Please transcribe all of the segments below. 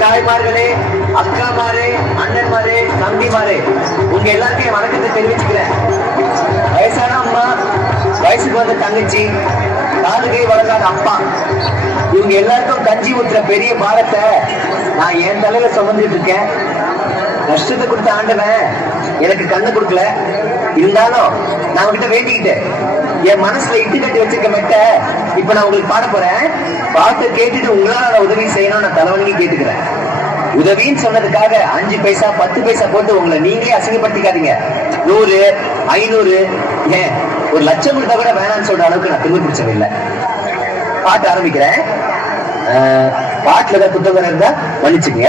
தாய்மார்களே அக்காமாரே அண்ணன்மாரே தம்பிமாரே உங்க எல்லாத்தையும் வணக்கத்தை தெரிவிச்சுக்கிறேன். வயசான அம்மா வயசுக்கு வந்த தங்கச்சி காலுகை வளர்க்காத அப்பா இவங்க எல்லாருக்கும் கஞ்சி ஊத்துற பெரிய பாரத்தை நான் என் தலையில சுமந்துட்டு இருக்கேன். கஷ்டத்தை கொடுத்த ஆண்டவன் எனக்கு கண்ணு கொடுக்கல. இருந்தாலும் நான் உங்ககிட்ட வேண்டிக்கிட்டேன். என் மனசுல இட்டு கட்டி வச்சிருக்க மெட்ட இப்ப நான் உங்களுக்கு பாட போறேன். பாட்டு கேட்டுட்டு உங்களால உதவி செய்யணும் நான் தலைவனுக்கு கேட்டுக்கிறேன். உதவின்னு சொன்னதுக்காக அஞ்சு பைசா பத்து பைசா போட்டு உங்களை நீங்களே அசிங்கப்படுத்திக்காதீங்க. நூறு ஐநூறு ஏன் ஒரு லட்சம் கொடுத்தா கூட வேணாம்னு சொல்ற அளவுக்கு நான் திமிர் பிடிச்சதில்லை. பாட்டு ஆரம்பிக்கிறேன். பாட்டுல ஏதாவது குத்தம் இருந்தா மன்னிச்சுங்க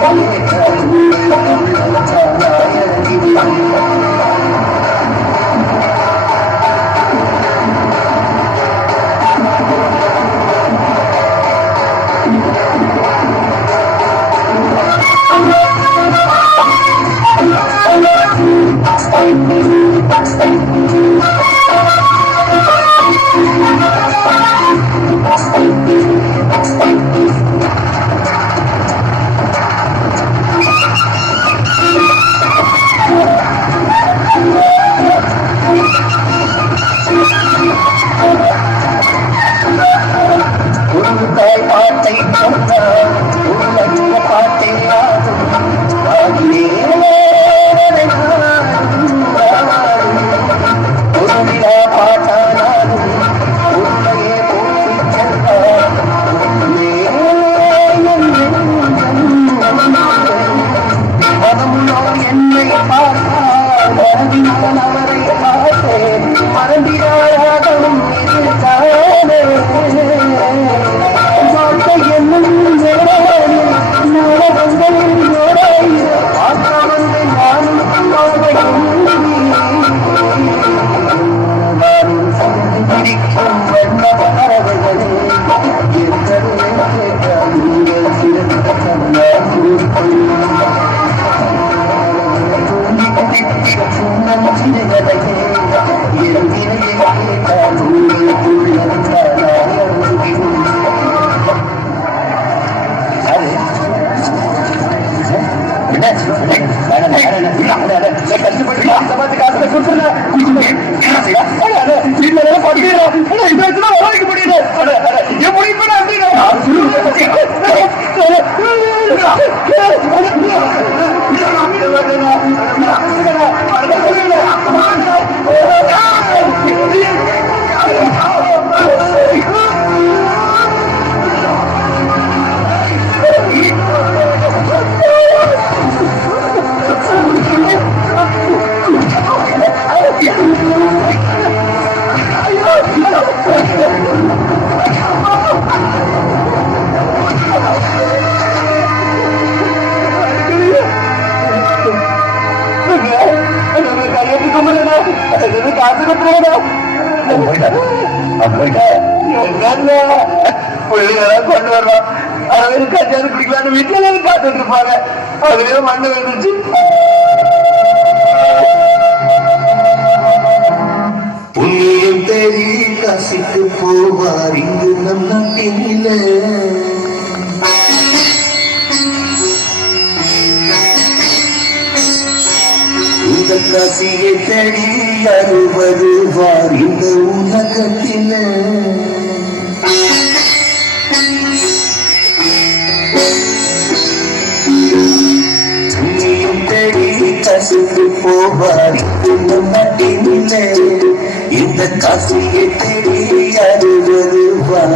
என் சிலையை Yeah. கல்யாணம் குடிக்கலாம்னு வீட்டுல காத்துட்டு இருப்பாங்க. அதுலயே மண்ணு வந்துச்சு புண்ணியம் தேடி காசிக்கு போவார். இங்கு நம் நாட்டினிலே இந்த காசியை தேடி அறுபது வார் இந்த உலகத்திலே. காசுக்கு போவார் இங்கு நம் இந்த காசியை தேடி அறுபது வார்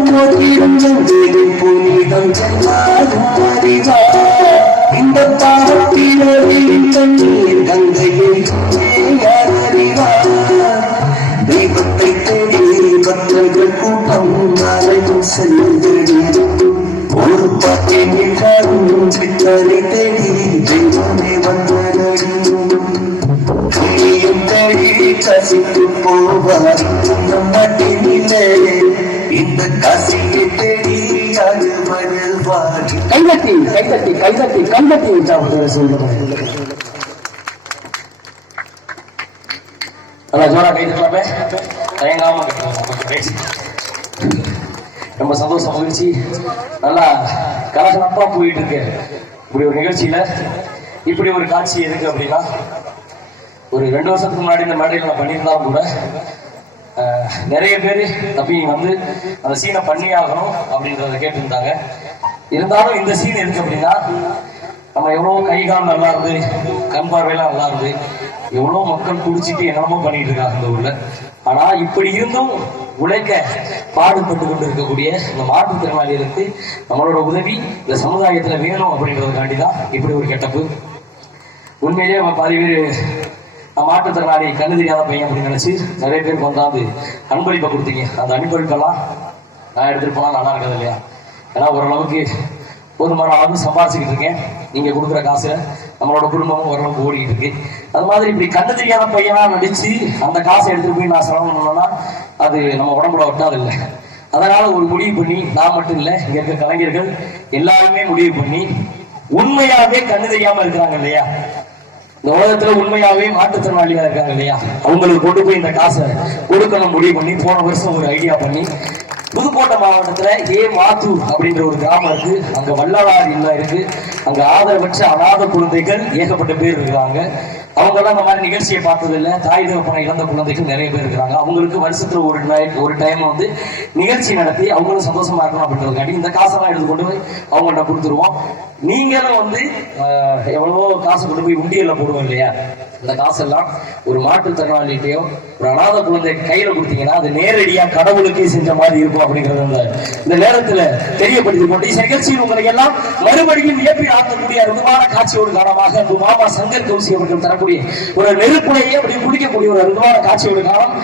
உலகத்திலே புனிதம் அறிவார். இந்த தண்ணீர் கங்கையில் அறிவார் தெய்வத்தை தேடி பக்தர்கள் கூட்டம் அலையும் ஒரு பாட்டின் நின்றாலும் சித்தரை தேடி தெய்வமே வந்தனடி புண்ணியம் தேடி காசிக்கு போவார் நம் நாட்டினிலே இந்த காசியை தேடி அது வருவார் கைதட்டி கைதட்டி கைதட்டி கைதட்டி விட்டா சொல்லுங்க நல்லா ஜோரா கை தட்டலாமே தயங்காம கட்டலாம் கொஞ்சம் பேசி ரொம்ப சந்தோஷம் மகிழ்ச்சி. நல்லா கலகலப்பா போயிட்டு இருக்கு இப்படி ஒரு நிகழ்ச்சியில இப்படி ஒரு காட்சி எதுக்கு அப்படின்னா ஒரு ரெண்டு வருஷத்துக்கு முன்னாடி இந்த மேடையில் நான் பண்ணியிருந்தாலும் கூட நிறைய பேர் தம்பி வந்து அந்த சீனை பண்ணி ஆகணும் அப்படின்றத கேட்டிருந்தாங்க. இருந்தாலும் இந்த சீன் எதுக்கு அப்படின்னா நம்ம எவ்வளோ கை கால் நல்லா இருந்து கண் பார்வையெல்லாம் நல்லா இருந்து எவ்வளோ மக்கள் குடிச்சிட்டு என்னமோ பண்ணிட்டு இருக்காங்க இந்த ஊர்ல. ஆனா இப்படி இருந்தும் உழைக்க பாடுபட்டு கொண்டு இருக்கக்கூடிய இந்த மாற்றுத்திறனாளிகளுக்கு நம்மளோட உதவி இந்த சமுதாயத்துல வேணும் அப்படின்றதுக்காண்டி தான் இப்படி ஒரு கெட்டப்பு. உண்மையிலேயே பாதி பேர் மாற்றுத்திறனாளி கண்ணு தெரியாத பையன் அப்படின்னு நினைச்சு நிறைய பேருக்கு வந்தாந்து அன்பளிப்பை கொடுத்தீங்க. அந்த அன்பளிப்பெல்லாம் நான் எடுத்துட்டு போனா நல்லா இருக்காது இல்லையா? ஏன்னா ஓரளவுக்கு போதுமான அளவுக்கு சம்பாதிச்சுக்கிட்டு இருக்கேன். நீங்க கொடுக்குற காசில் நம்மளோட குடும்பமும் ஓரளவுக்கு ஓடிட்டு இருக்கு. அது மாதிரி இப்படி கண்ணு தெரியாத பையனா நடிச்சு அந்த காசை எடுத்துட்டு போய் நான் செலவு பண்ணணும்னா அது நம்ம உடம்புல ஒட்டாது இல்லை. அதனால ஒரு முடிவு பண்ணி நான் மட்டும் இல்லை இங்க இருக்க கலைஞர்கள் எல்லாருமே முடிவு பண்ணி உண்மையாவே கண்ணு தெரியாம இருக்கிறாங்க இல்லையா? இந்த உலகத்துல உண்மையாவே மாற்றுத்திறனாளியா இருக்காங்க இல்லையா? அவங்களுக்கு கொண்டு போய் இந்த காசை கொடுக்கணும் முடிவு பண்ணி போன வருஷம் ஒரு ஐடியா பண்ணி புதுக்கோட்டை மாவட்டத்துல ஏ மாத்து அப்படின்ற ஒரு கிராமம் இருக்கு. அங்க வள்ளலார் இல்லம் இருக்கு. அங்க ஆதரவற்ற அநாத குழந்தைகள் ஏகப்பட்ட பேர் இருக்காங்க அவங்க எல்லாம் இந்த மாதிரி நிகழ்ச்சியை பார்த்தது இல்லை தாய் தகப்பன இழந்த குழந்தைகள் நிறைய பேர் இருக்கிறாங்க. அவங்களுக்கு வருஷத்துல ஒரு ஒரு டைம் வந்து நிகழ்ச்சி நடத்தி அவங்களும் சந்தோஷமா இருக்கணும் அப்படின்றதுக்காண்டி இந்த காசெல்லாம் எடுத்து கொண்டு போய் அவங்கள்ட்ட கொடுத்துருவோம். நீங்களும் வந்து எவ்வளவோ காசு கொண்டு போய் உண்டியல்ல போடுவோம் இல்லையா? அந்த காசெல்லாம் ஒரு மாற்றுத்திறனாளிகிட்டயோ ஒரு அநாத குழந்தை கையில கொடுத்தீங்கன்னா அது நேரடியா கடவுளுக்கே செஞ்ச மாதிரி இருக்கும் அப்படிங்கறது இந்த- இந்த நேரத்துல தெரியப்படுத்தி கொண்டு இந்த நிகழ்ச்சியில் உங்களை எல்லாம் மறுபடியும் வியப்பி ஆக்கக்கூடிய அருமான காட்சியோடு காரணமாக மாமா சங்கர் கௌசி அவர்கள் தரக்கூடிய ஒரு நெருப்புலையே அப்படி குடிக்கக்கூடிய ஒரு அருமான காட்சியோடு காலம்